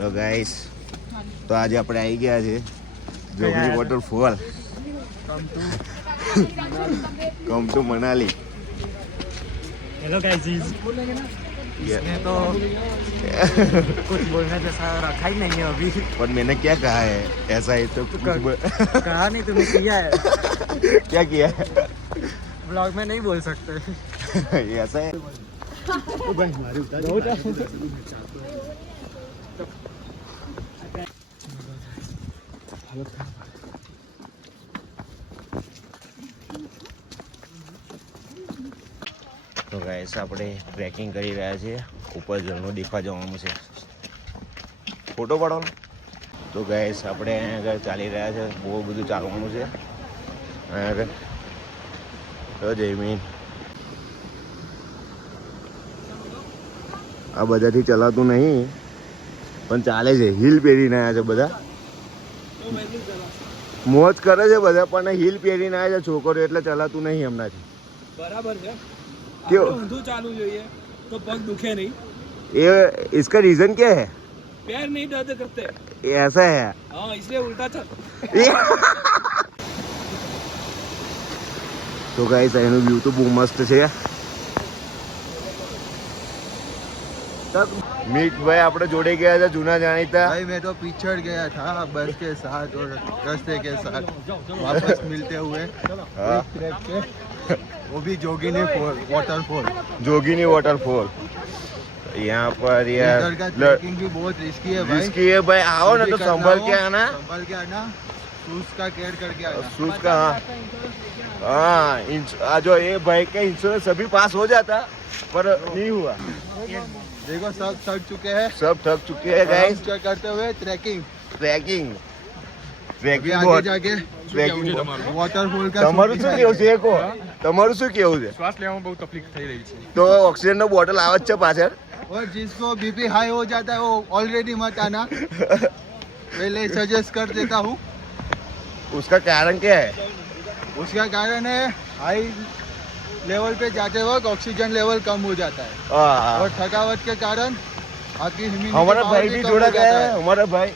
તો ગાઈસ તો આજે આપણે આવી ગયા છે જોગી waterfall come to Manali. Hello guys, इसमें तो कुछ बोलने जैसा रखा ही नहीं है अभी। पर मैंने क्या कहा है ऐसा है तो कहा नहीं, तुमने किया है। क्या किया है ब्लॉग में नहीं बोल सकते। ये ऐसा है। તો ગાઈસ આપણે ટ્રેકિંગ કરી રહ્યા છીએ, ઉપર ઝરણું દેખવા જવાનું છે, ફોટો પાડવાનો। તો ગાઈસ આપણે અહીંયા આગળ ચાલી રહ્યા છે, બહુ બધું ચાલવાનું છે અહીંયા આગળ। તો જયમીન આ બધાથી ચલાતું નહીં પણ ચાલે છે, હિલ પહેરીને આવ્યા છે બધા, મોજ કરે છે બધા, પણ હિલ પહેરીને આવ્યા છે છોકરો એટલે ચલાતું નહીં હમણાંથી। बराबर है, क्यों ऊंधू चालू જોઈએ तो पग दुखे नहीं। ये इसका रीजन क्या है? पैर नहीं दर्द करते। ये ऐसा है हाँ, इसलिए उल्टा चल। તો ગાઈસ એનું વ્યૂ તો બહુ મસ્ત છે। મીટ ભાઈ આપણે જોડે ગયા હતા, જૂના જાણીતા। भाई मैं तो पिछड़ गया था बस के साथ और रास्ते के साथ, वापस मिलते हुए हाँ। ट्रैक पे, वो भी जोगिनी वाटरफॉल। जोगिनी वाटरफॉल यहाँ पर यार इधर का ट्रैकिंग भी बहुत रिस्की है भाई। रिस्की है भाई, आओ ना तो संभल के आना, संभल के आना, शूज का केयर करके आना। शूज का हाँ जो ये बाइक का इंश्योरेंस अभी पास हो जाता पर नहीं हुआ। देखो सब थक चुके हैं, सब थक चुके हैं गाइस। करते हुए ट्रैकिंग ટ્રેકિંગ आगे जाके ટ્રેકિંગ वॉटरफॉल का તમારું શું કેવું છે? કો તમારું શું કેવું છે? શ્વાસ લેવામાં બહુ તકલીફ થઈ રહી છે। તો ઓક્સિજન નો બોટલ આવે જ છે પાછળ। और जिसको बीपी हाई हो जाता है वो ऑलरेडी मत आना, पहले सजेस्ट कर देता हूँ। उसका कारण क्या है? उसका कारण है हाई लेवल पे जाते वक्त ऑक्सीजन लेवल कम हो जाता है हाँ, और थकावट के कारण आपकी immunity हमारा power भाई भी भी कम जोड़ा हो गया जाता है, हमारा भाई।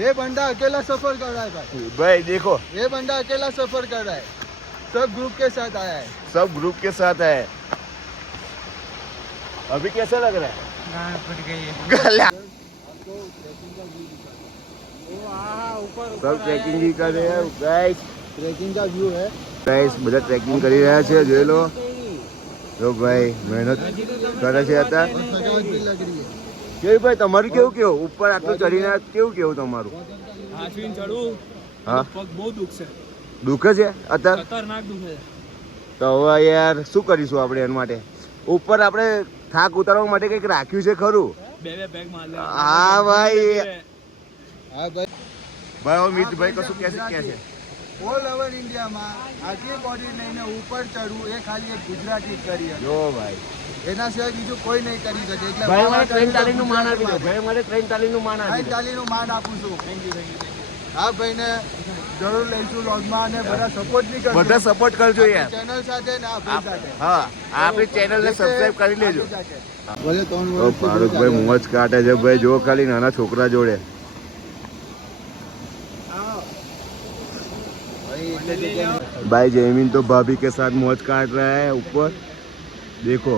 ये बंदा अकेला सफर कर रहा है भाई, भाई देखो ये बंदा अकेला सफर कर रहा है, सब ग्रुप के साथ आया है। सब ग्रुप के साथ है। अभी कैसा लग रहा है? गांड फट गई है। गला। ऊपर सब ट्रेकिंग भी कर रहे हैं गाइस। ट्रैकिंग का व्यू है। ગાઈસ બધા ટ્રેકિંગ કરી રહ્યા છે, જોઈ લો। જો ભાઈ મહેનત કરે છે અત્યારે। थकावट भी लग रही है। કેવું ભાઈ તમારું કેવું કેવું ઉપર આટલું ચડીને કેવું કેવું તમારું? હાથવીન ચડું હા પગ બહુ દુખશે, દુખે છે અત્યારે? ખતરનાક દુખે છે। તો હવે યાર શું કરીશું આપણે એના માટે? ઉપર આપણે થાક ઉતારવા માટે કંઈક રાખ્યું છે ખરું? બે બે બેગ માર લે। હા ભાઈ। हाँ भाई, ભાઈ મિત ભાઈ કશું કહે છે? ઓલ ઓવર ઇન્ડિયામાં આટલી બોડી લઈને ઉપર ચડવું એ ખાલી એક ગુજરાતી જ કરી શકે। જો ભાઈ એના સિવાય બીજું કોઈ નહીં કરી શકે। એટલે ભાઈ મારે ટ્રેન તાલીમનું માન આપી દો, ભાઈ મારે ટ્રેન તાલીમનું માન આપી દો। તાલીનું માન આપું છું। હા ભાઈને જરૂર લઈશું લોગમાં અને બધા સપોર્ટ બી કરજો, બધા સપોર્ટ કરજો યાર। ચેનલ સાથે ને આ ભાઈ સાથે। હા આપણી ચેનલને સબસ્ક્રાઇબ કરી લેજો। ભલે 3 તો વર્ષ ફારૂકભાઈ મોજ કાઢે છે ભાઈ, જો ખાલી નાના છોકરા જોડે। भाई जयमीन तो भाभी के साथ मौज काट रहा है ऊपर, देखो।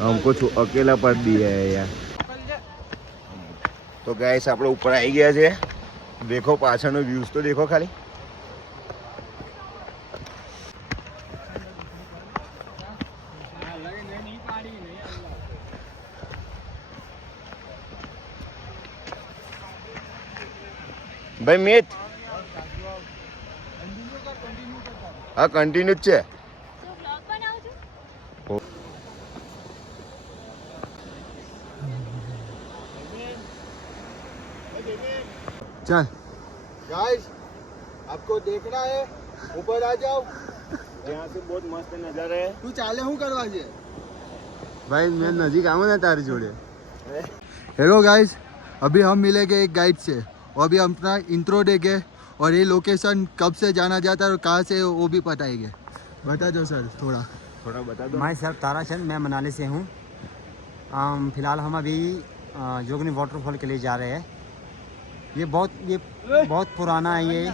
हमको अकेला पड़ दिया है यार। तो गाइस આપણે ઉપર આવી ગયા છે, देखो પાછળનો વ્યૂઝ તો देखो ખાલી। ભાઈ મિત હા કન્ટિન્યુ જ છે। चल गाइस, आपको देखना है, ऊपर आ जाओ। यहाँ से बहुत मस्त नजारा है। तू चाले हूँ करवा છે भाई मैं नजीक आऊँ ना तारी जोड़े। हेलो गाइस, अभी हम मिलेंगे एक गाइड से और अभी हम अपना इंट्रो देंगे और ये लोकेशन कब से जाना जाता है और कहाँ से वो भी बताएंगे। बता दो सर थोड़ा। थोड़ा बता दो। मैं सर ताराचंद, मैं मनाली से हूँ। फिलहाल हम अभी जोगनी वाटरफॉल के लिए जा रहे हैं। ये बहुत पुराना है, ये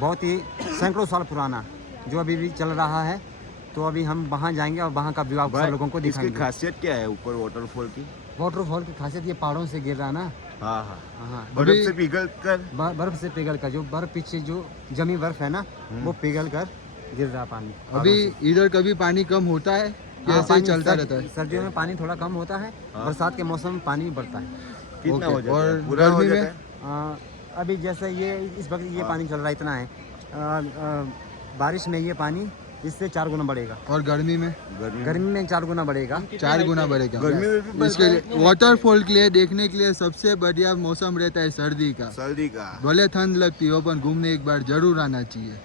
बहुत ही सैकड़ों साल पुराना जो अभी भी चल रहा है। तो अभी हम वहाँ जाएंगे और वहाँ का व्यू आप सब लोगों को इसकी दिखाएंगे। खासियत क्या है ऊपर वाटरफॉल की? वाटरफॉल की खासियत ये पहाड़ों से गिर रहा है ना। हाँ हाँ, हाँ, बर्फ से पिघल कर। बर्फ से पिघल कर, जो बर्फ पीछे जो जमी बर्फ है ना, वो पिघल कर गिर रहा पानी। अभी इधर कभी पानी कम होता है कि हाँ, ऐसे ही पानी चलता रहता है? सर्दियों में पानी थोड़ा कम होता है, बरसात के मौसम में पानी बढ़ता है। कितना हो जाता और है? पूरा हो गर्मी जाता में? है? अभी जैसे ये इस वक्त ये पानी चल रहा है इतना है, बारिश में ये पानी इससे 4 गुना बढ़ेगा, और गर्मी में? गर्मी में 4 गुना बढ़ेगा। 4 गुना बढ़ेगा। गर्मी में भी इसके लिए वाटरफॉल के लिए देखने के लिए सबसे बढ़िया मौसम रहता है सर्दी का। सर्दी का। भले ठंड लगती हो पर घूमने एक बार जरूर आना चाहिए।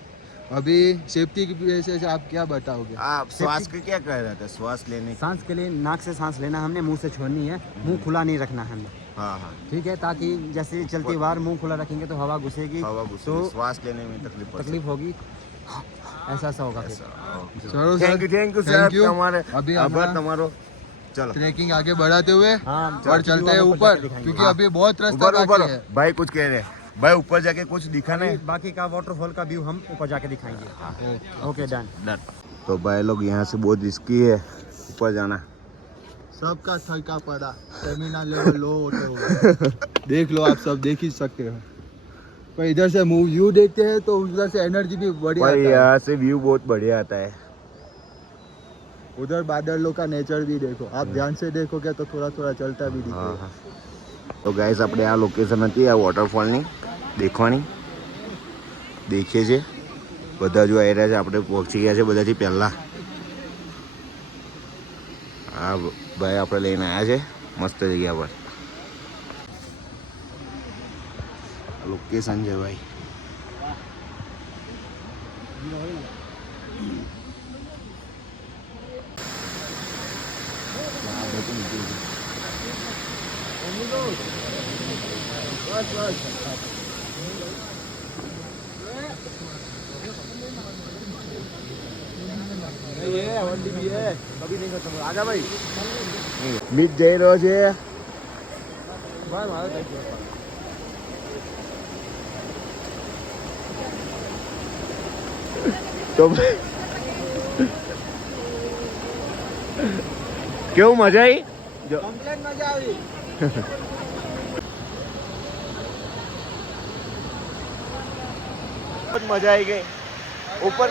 अभी सेफ्टी की वजह से आप क्या बताओगे? आप श्वास के क्या कह रहे थे? श्वास लेने की? सांस के लिए नाक से सांस लेना हमने, मुंह से छोड़नी है, मुंह खुला नहीं रखना है हमें। हाँ हाँ, ठीक है, ताकि जैसे चलती बार मुंह खुला रखेंगे तो हवा घुसेगी, हवा घुसेगी, तो श्वास लेने में तकलीफ पड़ तकलीफ होगी, ऐसा होगा फिर। चलो sir, thank you sir, thank you. તમારે अभी આભાર हमारा તમારો। चलो ट्रैकिंग आगे बढ़ाते हुए हाँ, और चलते हैं ऊपर, क्योंकि अभी बहुत रास्ता ऊपर ऊपर बाकी है। भाई कुछ कह रहे हैं भाई, ऊपर जाके कुछ दिखा नहीं। बाकी का वाटरफॉल का व्यू हम ऊपर जाके दिखाएंगे। Okay done. तो भाई लोग यहाँ से बहुत रिस्की है ऊपर जाना। सबका थका पड़ा, स्टेमिना लेवल लो होते हुए देख लो, आप सब देख ही सकते हो। पर इधर से मूव व्यू देखते हैं तो उधर से एनर्जी भी बढ़िया भाई आता है। यहाँ से व्यू बहुत बढ़िया आता है। उधर बादलों का नेचर भी देखो, आप ध्यान से देखोगे तो थोड़ा थोड़ा चलता भी હા दिखेगा। હા, તો ગાઈસ આપણે આ લોકેશન હતી આ વોટરફોલની દેખવાની, દેખીએ છીએ બધા જો આવી રહ્યા છે, આપણે પહોંચી ગયા છે બધાથી પહેલાં। આ ભાઈ આપણે લઈને આવ્યા છે મસ્ત જગ્યા પર, લોકેશન છે ભાઈ। બીચ જઈ રહ્યો છે તો કેવું મજા આવી? मजा आई। बहुत मजा आई गई ऊपर।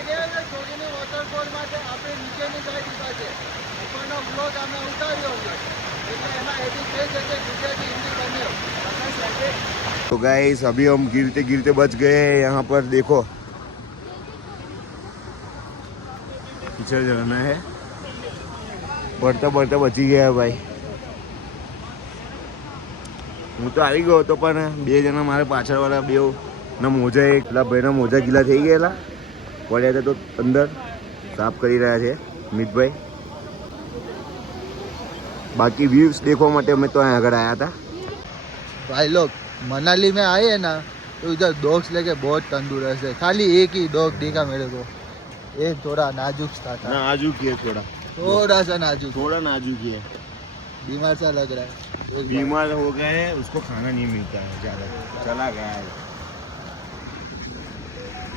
વોટરફોલ માટે આપણે નીચેની સાઈડ ઉભા છે, ઉપરનો બ્લોગ અમે ઉતાર્યો છે એટલે એમાં એડિટ થઈ જશે, ગુજરાતી હિન્દી બંને। तो गाइस अभी हम गिरते गिरते बच गए हैं यहाँ पर, देखो पीछे जाना है, बढ़ता बढ़ता बची गया भाई। હું તો આવી ગયો હતો પણ બે જણા મારે પાછળવાળા બે ના મોજા, એકલા ભાઈના મોજા ગીલા થઈ ગયેલા પડ્યા હતા, તો અંદર સાફ કરી રહ્યા છે મિતભાઈ। બાકી વ્યૂઝ देखવા માટે અમે તો અહીંયા આગળ આવ્યા હતા। भाई लोग मनाली में आए हैं ना तो इधर डॉग्स लेके बहुत तंदुरुस्त है। खाली एक ही डॉग दिखा मेरे को, एक थोड़ा नाजुक सा था, नाजुक है थोड़ा सा नाजुक, थोड़ा नाजुक है, बीमार सा लग रहा है। बीमार हो गए हैं, उसको खाना नहीं मिलता है ज़्यादा, चला गया है।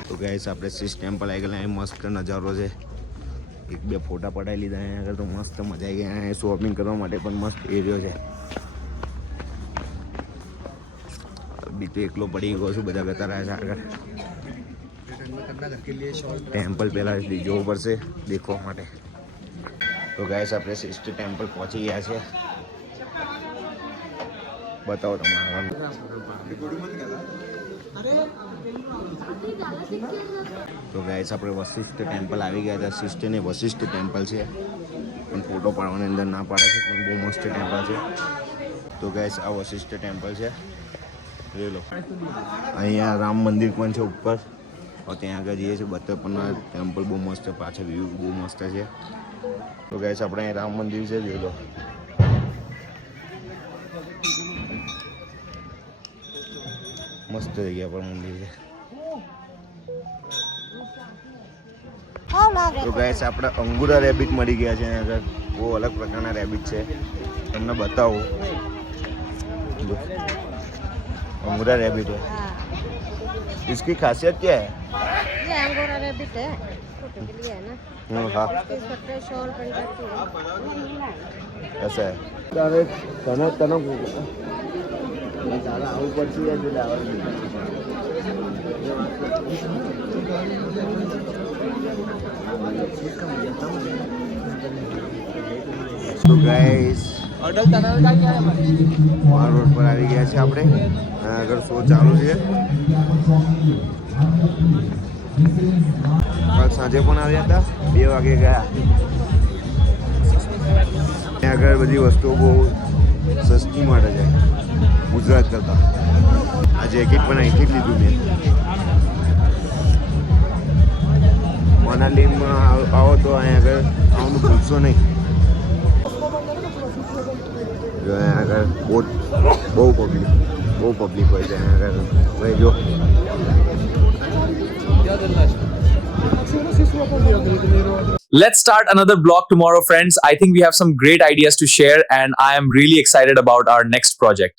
तो गाइस આપણે સીસ ટેમ્પલ આવી ગયેલા, મસ્ત નજારો છે, એક બે ફોટા પડાવી લીધા અહીંયા આગળ, તો મસ્ત મજા આવી ગઈ। અહીંયા શોપિંગ કરવા માટે પણ મસ્ત એરિયો છે। બી તો એકલો પડી ગયો છું, બધા જતા રહ્યા છે આગળ। ટેમ્પલ પહેલાં જોવું પડશે દેખવા માટે। તો ગાઈસ આપણે સિસ્ટર ટેમ્પલ પહોંચી ગયા છે, बताओ તમારા। તો ગાઈસ આપણે વશિષ્ઠ ટેમ્પલ આવી ગયા હતા, સિસ્ટરને વશિષ્ઠ ટેમ્પલ છે, પણ ફોટો પાડવાની અંદર ના પાડે છે, પણ બહુ મસ્ત ટેમ્પલ છે। તો ગાઈસ આ વશિષ્ઠ ટેમ્પલ છે, જોઈ લો। અહીંયા રામ મંદિર પણ છે ઉપર, ત્યાં આગળ જઈએ છીએ, બત્તર પણ ટેમ્પલ બહુ મસ્ત, પાછળ વ્યૂ બહુ મસ્ત છે। તો ગાઈસ આપણે અહીં રામ મંદિર છે, જોઈ લો। મસ્ત જગ્યા પર મંદિર છે। તો ગાઈસ આપણે અંગુરા રેબિટ મળી ગયા છે અહીંયા આગળ. બહુ અલગ પ્રકારના રેબિટ છે, તમને બતાવું. જો, अंगूरा रैबिट है. इसकी खासियत क्या है? ये अंगोरा रैबिट है, फोटो के लिए है ना. हाँ, इस पर फ्रेश शॉल बन जाती है. ऐसा है. अरे तने तने તારા આવું પડશે એટલે તો ગાઈસ માલ રોડ પર આવી ગયા છે આપણે. આગળ શો ચાલુ છે. કાલ સાંજે પણ આવ્યા હતા, 2 વાગે ગયા. ત્યાં આગળ બધી વસ્તુઓ બહુ સસ્તી મળે છે ગુજરાત કરતાં. આ જેકેટ પણ અહીંથી જ લીધું મેં. મનાલીમાં આવો તો અહીંયા આગળ આવવાનું ભૂલશો નહીં. જો અહીંયા આગળ બહુ પબ્લિક હોય છે અહીંયા આગળ. ભાઈ જો Let's start another blog tomorrow, friends. I think we have some great ideas to share, and I am really excited about our next project.